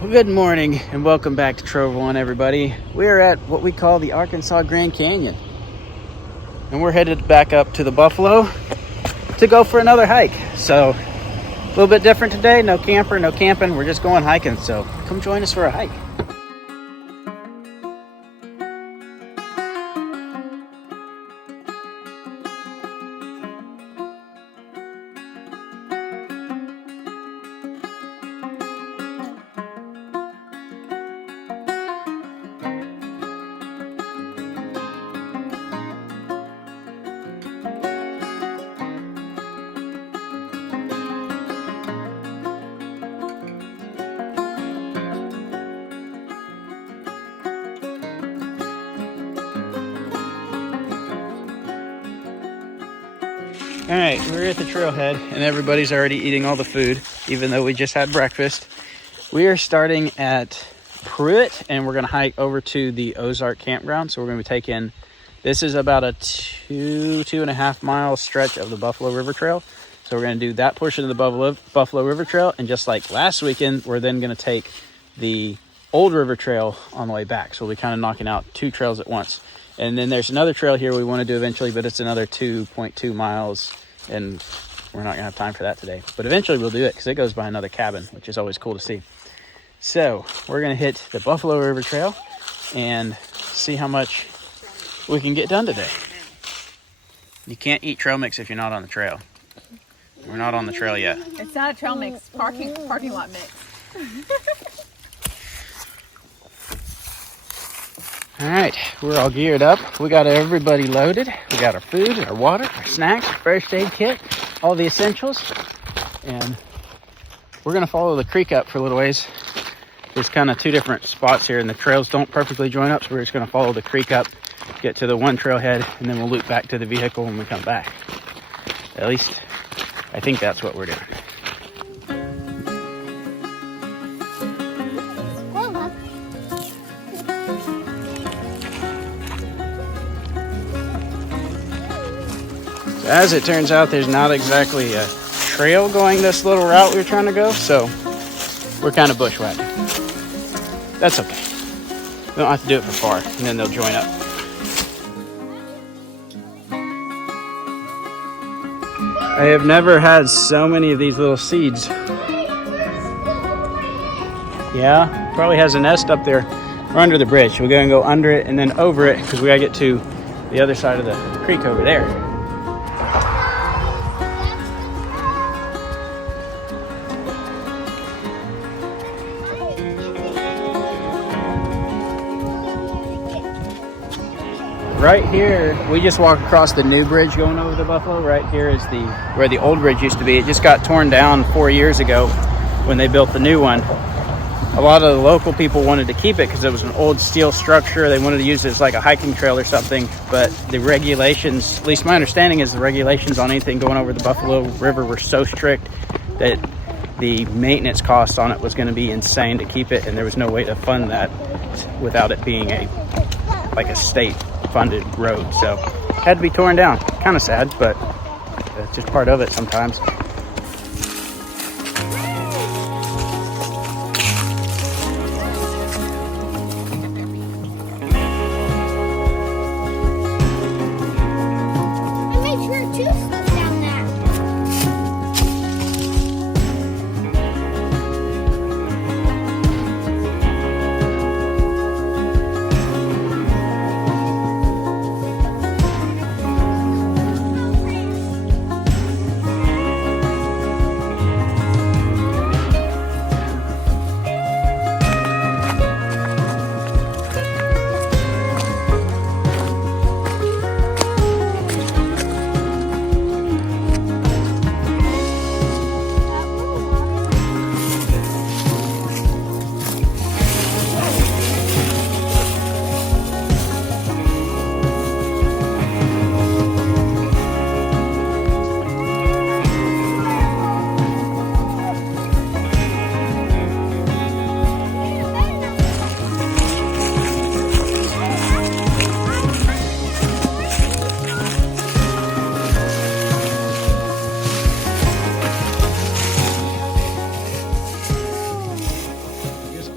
Well, good morning and welcome back to Trove One, everybody. We are at what we call the Arkansas Grand Canyon, and we're headed back up to the Buffalo to go for another hike. So a little bit different today. No camper, no camping. We're just going hiking. So come join us for a hike. All right, we're at the trailhead and everybody's already eating all the food, even though we just had breakfast. We are starting at Pruitt and we're gonna hike over to the Ozark campground. So we're gonna be taking, this is about a 2.5 mile stretch of the Buffalo River Trail. So we're gonna do that portion of the Buffalo River Trail. And just like last weekend, we're then gonna take the Old River Trail on the way back. So we'll be kind of knocking out two trails at once. And then there's another trail here we want to do eventually, but it's another 2.2 miles, and we're not going to have time for that today. But eventually we'll do it because it goes by another cabin, which is always cool to see. So we're going to hit the Buffalo River Trail and see how much we can get done today. You can't eat trail mix if you're not on the trail. We're not on the trail yet. It's not a trail mix, parking lot mix. All right, we're all geared up. We got everybody loaded. We got our food, our water, our snacks, our first aid kit, all the essentials. And we're gonna follow the creek up for a little ways. There's kind of two different spots here and the trails don't perfectly join up. So we're just gonna follow the creek up, get to the one trailhead, and then we'll loop back to the vehicle when we come back. At least I think that's what we're doing. As it turns out, there's not exactly a trail going this little route we're trying to go, so we're kind of bushwhacking. That's okay. We don't have to do it for far, and then they'll join up. I have never had so many of these little seeds. Yeah, probably has a nest up there. We're under the bridge. We're going to go under it and then over it because we got to get to the other side of the creek over there. Right here, we just walked across the new bridge going over the Buffalo. Right here is where the old bridge used to be. It just got torn down 4 years ago when they built the new one. A lot of the local people wanted to keep it because it was an old steel structure. They wanted to use it as like a hiking trail or something. But the regulations, at least my understanding is the regulations on anything going over the Buffalo River were so strict that the maintenance cost on it was going to be insane to keep it. And there was no way to fund that without it being like a state funded road, so it had to be torn down. Kind of sad, but it's just part of it sometimes.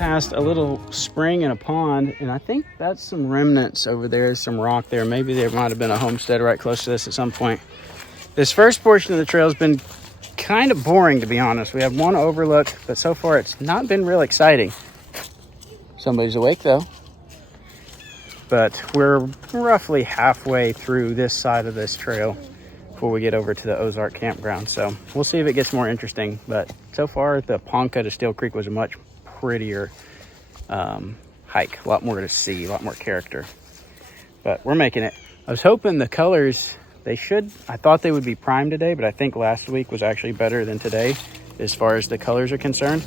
past a little spring and a pond, and I think that's some remnants over there, some rock there. Maybe there might have been a homestead right close to this at some point. This first portion of the trail has been kind of boring, to be honest. We have one overlook, but so far it's not been real exciting. Somebody's awake though. But we're roughly halfway through this side of this trail before we get over to the Ozark campground. So we'll see if it gets more interesting. But so far, the Ponca to Steel Creek was a much prettier hike. A lot more to see, a lot more character. But we're making it. I was hoping the colors, I thought they would be prime today, but I think last week was actually better than today as far as the colors are concerned.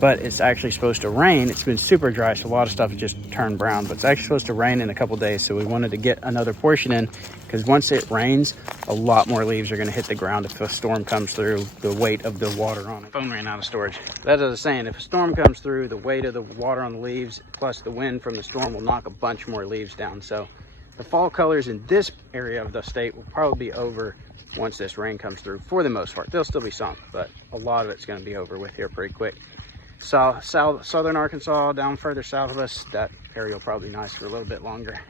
But it's actually supposed to rain. It's been super dry, so a lot of stuff has just turned brown, but it's actually supposed to rain in a couple days. So we wanted to get another portion in, because once it rains, a lot more leaves are going to hit the ground if a storm comes through, the weight of the water on it. Phone ran out of storage. That's what I was saying. If a storm comes through, the weight of the water on the leaves plus the wind from the storm will knock a bunch more leaves down. So the fall colors in this area of the state will probably be over once this rain comes through, for the most part. There'll still be some, but a lot of it's going to be over with here pretty quick. Southern Arkansas, down further south of us, that area will probably be nice for a little bit longer.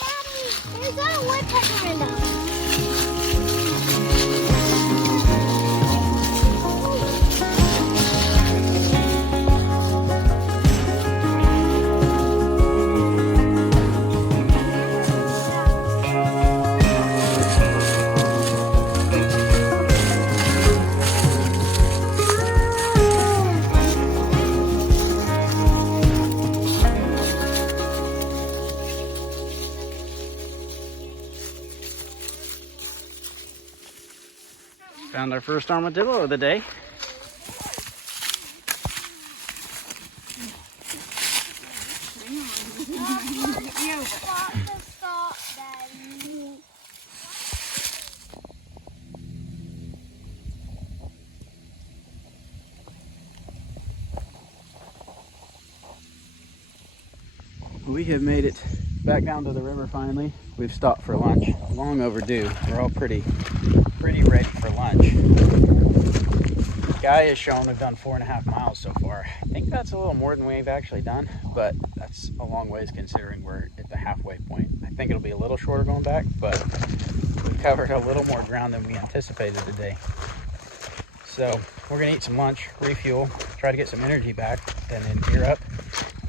Daddy, there's a woodpecker in there. Found our first armadillo of the day. We have made it back down to the river finally. We've stopped for lunch. Long overdue. We're all pretty ready for lunch. Guy has shown we've done 4.5 miles so far. I think that's a little more than we've actually done, but that's a long ways considering we're at the halfway point. I think it'll be a little shorter going back, but we've covered a little more ground than we anticipated today. So we're gonna eat some lunch, refuel, try to get some energy back, and then gear up,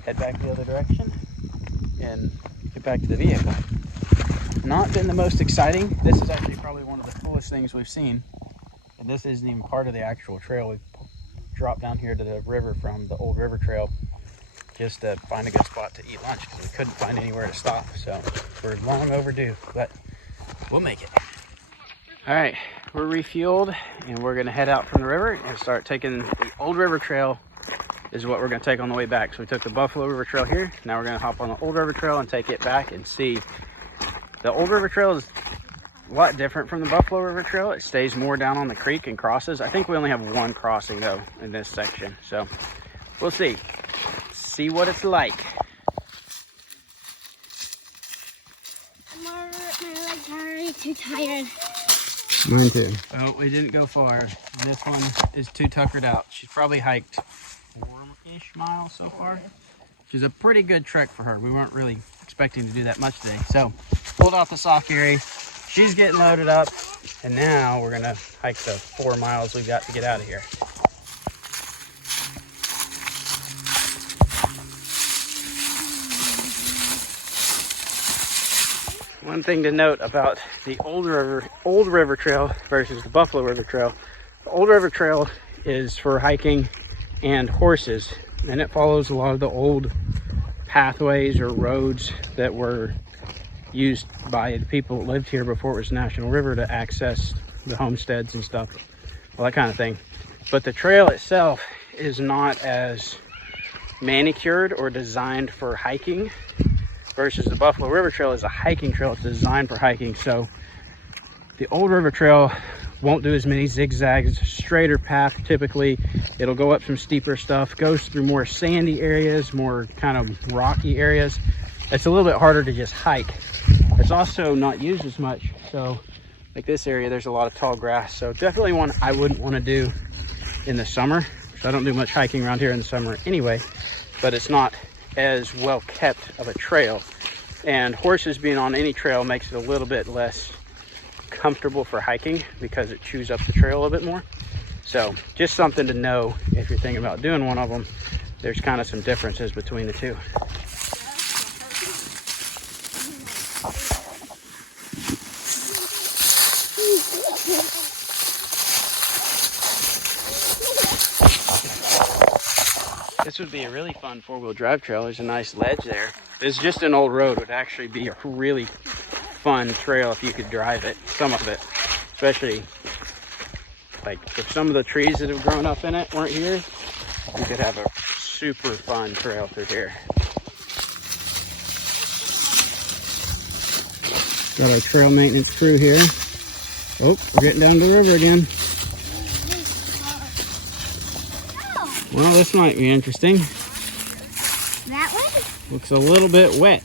head back the other direction, and get back to the vehicle. Not been the most exciting. This is actually probably one of the coolest things we've seen. And this isn't even part of the actual trail. We dropped down here to the river from the old river trail just to find a good spot to eat lunch because we couldn't find anywhere to stop. So we're long overdue, but we'll make it. All right, we're refueled and we're gonna head out from the river and start taking the old river trail is what we're gonna take on the way back. So we took the Buffalo River Trail here. Now we're gonna hop on the old river trail and take it back and see. The old river trail is a lot different from the Buffalo River Trail. It stays more down on the creek and crosses. I think we only have one crossing though in this section. So we'll see. See what it's like. My legs are already too tired. Mine too. Oh, we didn't go far. This one is too tuckered out. She's probably hiked 4-ish miles so far, which is a pretty good trek for her. We weren't really expecting to do that much today. So pulled out the sock area. She's getting loaded up, and now we're gonna hike the 4 miles we've got to get out of here. One thing to note about the old river trail versus the Buffalo River Trail. The old river trail is for hiking and horses, and it follows a lot of the old pathways or roads that were used by the people that lived here before it was National River to access the homesteads and stuff, all that kind of thing. But the trail itself is not as manicured or designed for hiking versus the Buffalo River Trail is a hiking trail. It's designed for hiking. So the old river trail won't do as many zigzags, straighter path typically. It'll go up some steeper stuff, goes through more sandy areas, more kind of rocky areas. It's a little bit harder to just hike. It's also not used as much. So like this area, there's a lot of tall grass. So definitely one I wouldn't want to do in the summer. So I don't do much hiking around here in the summer anyway. but it's not as well kept of a trail. And horses being on any trail makes it a little bit less comfortable for hiking because it chews up the trail a little bit more. So just something to know if you're thinking about doing one of them. There's kind of some differences between the two. This would be a really fun four-wheel drive trail. There's a nice ledge there. This is just an old road. It would actually be a really fun trail if you could drive it, some of it. Especially like if some of the trees that have grown up in it weren't here, you could have a super fun trail through here. Got our trail maintenance crew here. Oh, we're getting down to the river again. Well, this might be interesting. That way? Looks a little bit wet.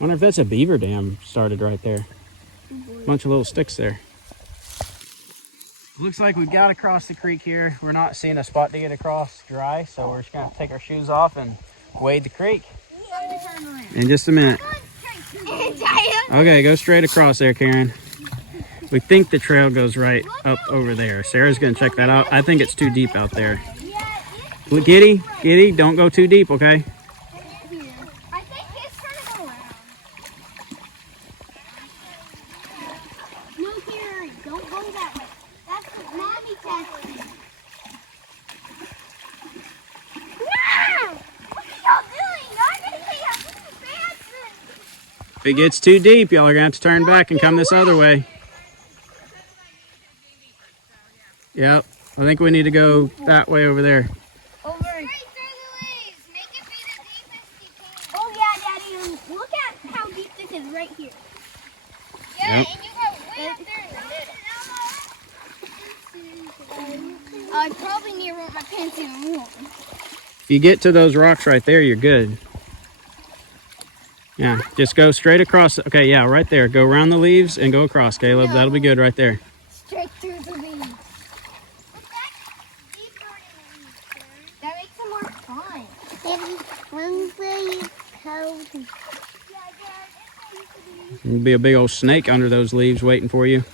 Wonder if that's a beaver dam started right there. Bunch of little sticks there. Looks like we've got across the creek here. We're not seeing a spot to get across dry, so we're just gonna take our shoes off and wade the creek. In just a minute. Okay, go straight across there, Karen. We think the trail goes right up over there. Sarah's gonna check that out. I think it's too deep out there. Look, Giddy, don't go too deep, okay? I think it's turning around. No, Gary, don't go that way. That's what Mommy said. Wow! What are y'all doing? Y'all need to be faster. If it gets too deep, y'all are gonna have to turn back and come this other way. Yep, I think we need to go that way over there. Over. Straight through the leaves. Make it be the deepest you can. Oh yeah, Daddy. And look at how deep this is right here. Yeah, Yep. and you go way up there in the middle. I probably need to rip my pants even more. If you get to those rocks right there, you're good. Yeah, just go straight across. Okay, yeah, right there. Go around the leaves and go across, Caleb. No. That'll be good right there. Straight through the leaves. That makes it more fun. There'll be a big old snake under those leaves waiting for you.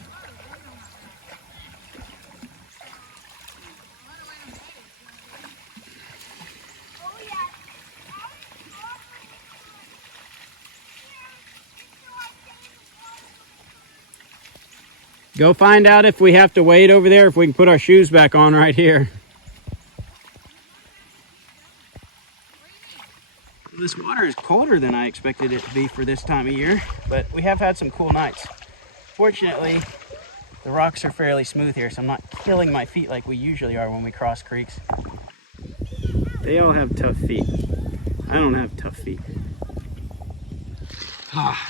Go find out if we have to wait over there, if we can put our shoes back on right here. This water is colder than I expected it to be for this time of year, but we have had some cool nights. Fortunately, the rocks are fairly smooth here, so I'm not killing my feet like we usually are when we cross creeks. They all have tough feet. I don't have tough feet.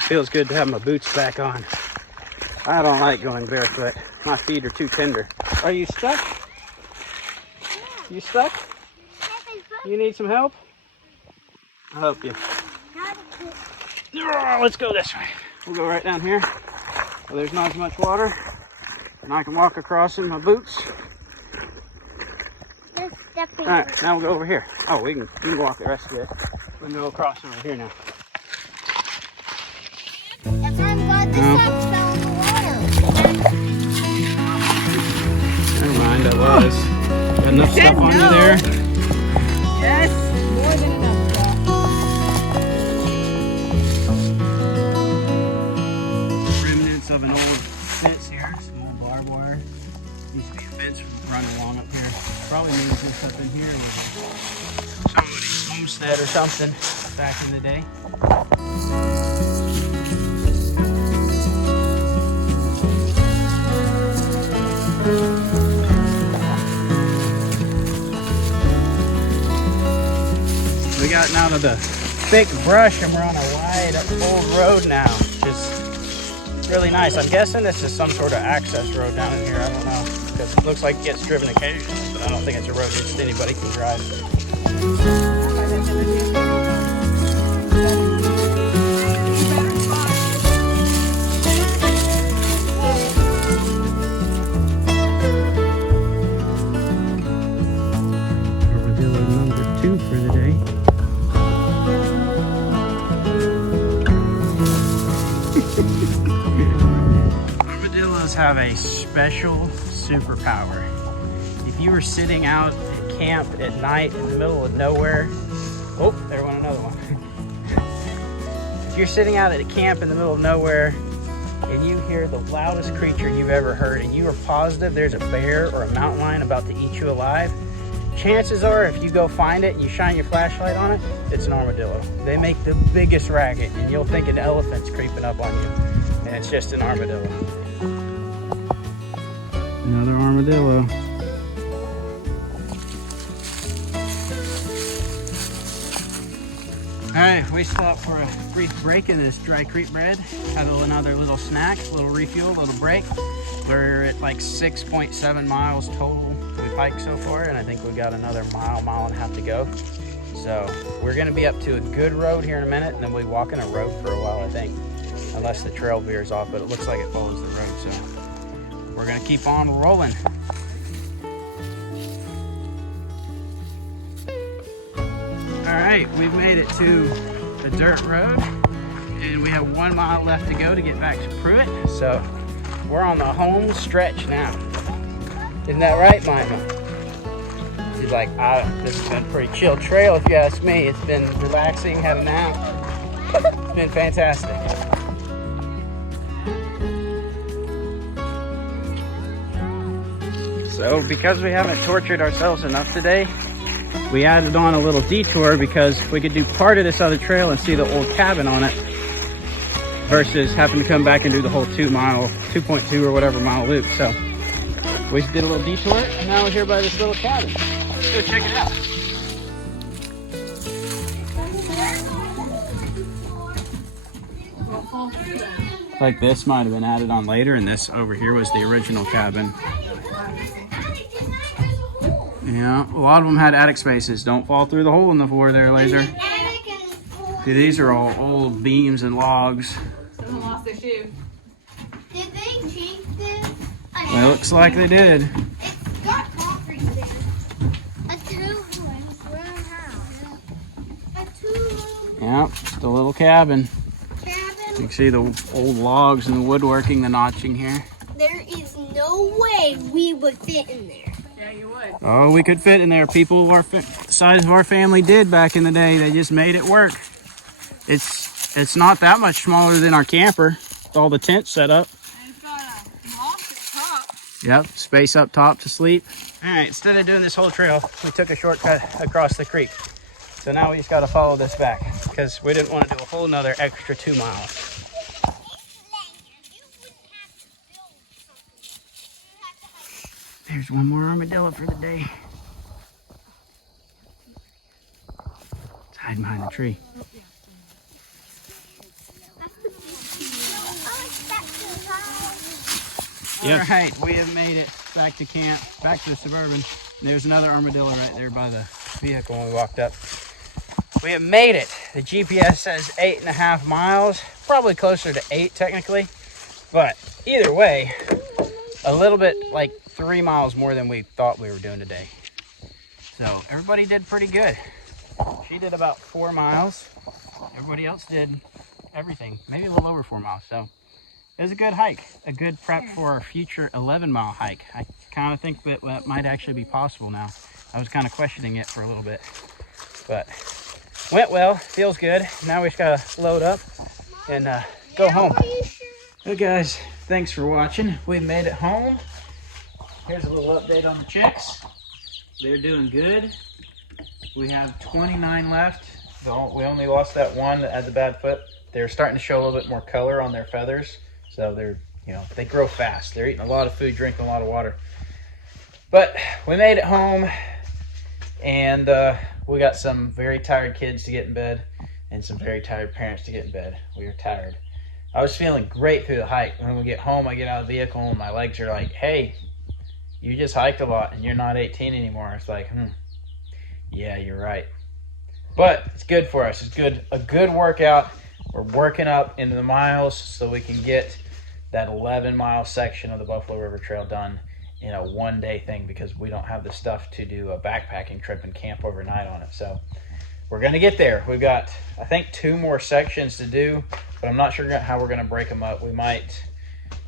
Feels good to have my boots back on. I don't like going barefoot. My feet are too tender. Are you stuck? You stuck? You need some help? I'll help you. Let's go this way. We'll go right down here where there's not as much water, and I can walk across in my boots. All right, now we'll go over here. Oh, we can walk the rest of it. We can go across over here now. Never mind, I was. Got enough stuff on you there? Yes, more than enough stuff. Remnants of an old fence here, some old barbed wire. Used to be a fence running along up here. Probably maybe this up in here was somebody's homestead or something back in the day. We gotten out of the thick brush and we're on a wide old road now, which is really nice. I'm guessing this is some sort of access road down in here. I don't know, because it looks like it gets driven occasionally, but I don't think it's a road that just anybody can drive. Armadillo number 2 for the day. have a special superpower. If you were sitting out at camp at night in the middle of nowhere, oh, there went another one. If you're sitting out at a camp in the middle of nowhere and you hear the loudest creature you've ever heard and you are positive there's a bear or a mountain lion about to eat you alive, chances are if you go find it and you shine your flashlight on it, it's an armadillo. They make the biggest racket and you'll think an elephant's creeping up on you, and it's just an armadillo. Another armadillo. All right, we stopped for a brief break in this dry creek bread. Had another little snack, a little refuel, a little break. We're at like 6.7 miles total we've hiked so far, and I think we got another mile and a half to go. So we're gonna be up to a good road here in a minute, and then we'll be walking a road for a while, I think, unless the trail veers off, but it looks like it follows the road, so we're gonna keep on rolling. All right, we've made it to the dirt road, and we have 1 mile left to go to get back to Pruitt. So we're on the home stretch now. Isn't that right, Mima? She's like, this has been a pretty chill trail if you ask me. It's been relaxing, had a nap. It's been fantastic. So because we haven't tortured ourselves enough today, we added on a little detour because we could do part of this other trail and see the old cabin on it versus having to come back and do the whole 2.2 or whatever mile loop. So we did a little detour, and now we're here by this little cabin. Let's go check it out. Like this might have been added on later, and this over here was the original cabin. Yeah, a lot of them had attic spaces. Don't fall through the hole in the floor there, Laser. See, these are all old beams and logs. Someone lost their shoe. Did they change this? Well, it looks like they did. It's got concrete there. A two-room house. A two-room Yep, just a little cabin. You cabin. can see the old logs and the woodworking, the notching here. There is no way we would fit in there. Yeah, you would. Oh, we could fit in there. People the size of our family did back in the day. They just made it work. It's not that much smaller than our camper with all the tents set up. And it's got a loft at the top. Yep, space up top to sleep. All right, instead of doing this whole trail, we took a shortcut across the creek. So now we just got to follow this back because we didn't want to do a whole nother extra 2 miles. There's one more armadillo for the day. It's hiding behind the tree. Yep. All right, we have made it back to camp, back to the Suburban. There's another armadillo right there by the vehicle when we walked up. We have made it. The GPS says 8.5 miles, probably closer to 8 technically, but either way, a little bit like 3 miles more than we thought we were doing today. So everybody did pretty good. She did about 4 miles. Everybody else did everything, maybe a little over 4 miles. So it was a good hike, a good prep for our future 11-mile hike. I kind of think that might actually be possible now. I was kind of questioning it for a little bit, but went well, feels good. Now we just gotta load up and go home. Hey guys, thanks for watching. We made it home. Here's a little update on the chicks. They're doing good. We have 29 left. We only lost that one that had the bad foot. They're starting to show a little bit more color on their feathers. So they're, they grow fast. They're eating a lot of food, drinking a lot of water. But we made it home, and we got some very tired kids to get in bed and some very tired parents to get in bed. We were tired. I was feeling great through the hike. When we get home, I get out of the vehicle and my legs are like, hey, you just hiked a lot and you're not 18 anymore. It's like, yeah, you're right. But it's good for us. It's a good workout. We're working up into the miles so we can get that 11-mile section of the Buffalo River Trail done in a one-day thing because we don't have the stuff to do a backpacking trip and camp overnight on it. So we're going to get there. We've got, I think, 2 more sections to do, but I'm not sure how we're going to break them up. We might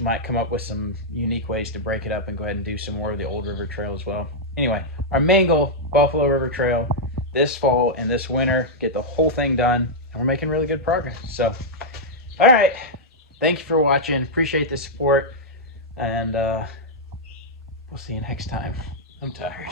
Might come up with some unique ways to break it up and go ahead and do some more of the Old River Trail as well. Anyway, our main goal, Buffalo River Trail, this fall and this winter, get the whole thing done, and we're making really good progress. So, all right, thank you for watching. Appreciate the support, and we'll see you next time. I'm tired.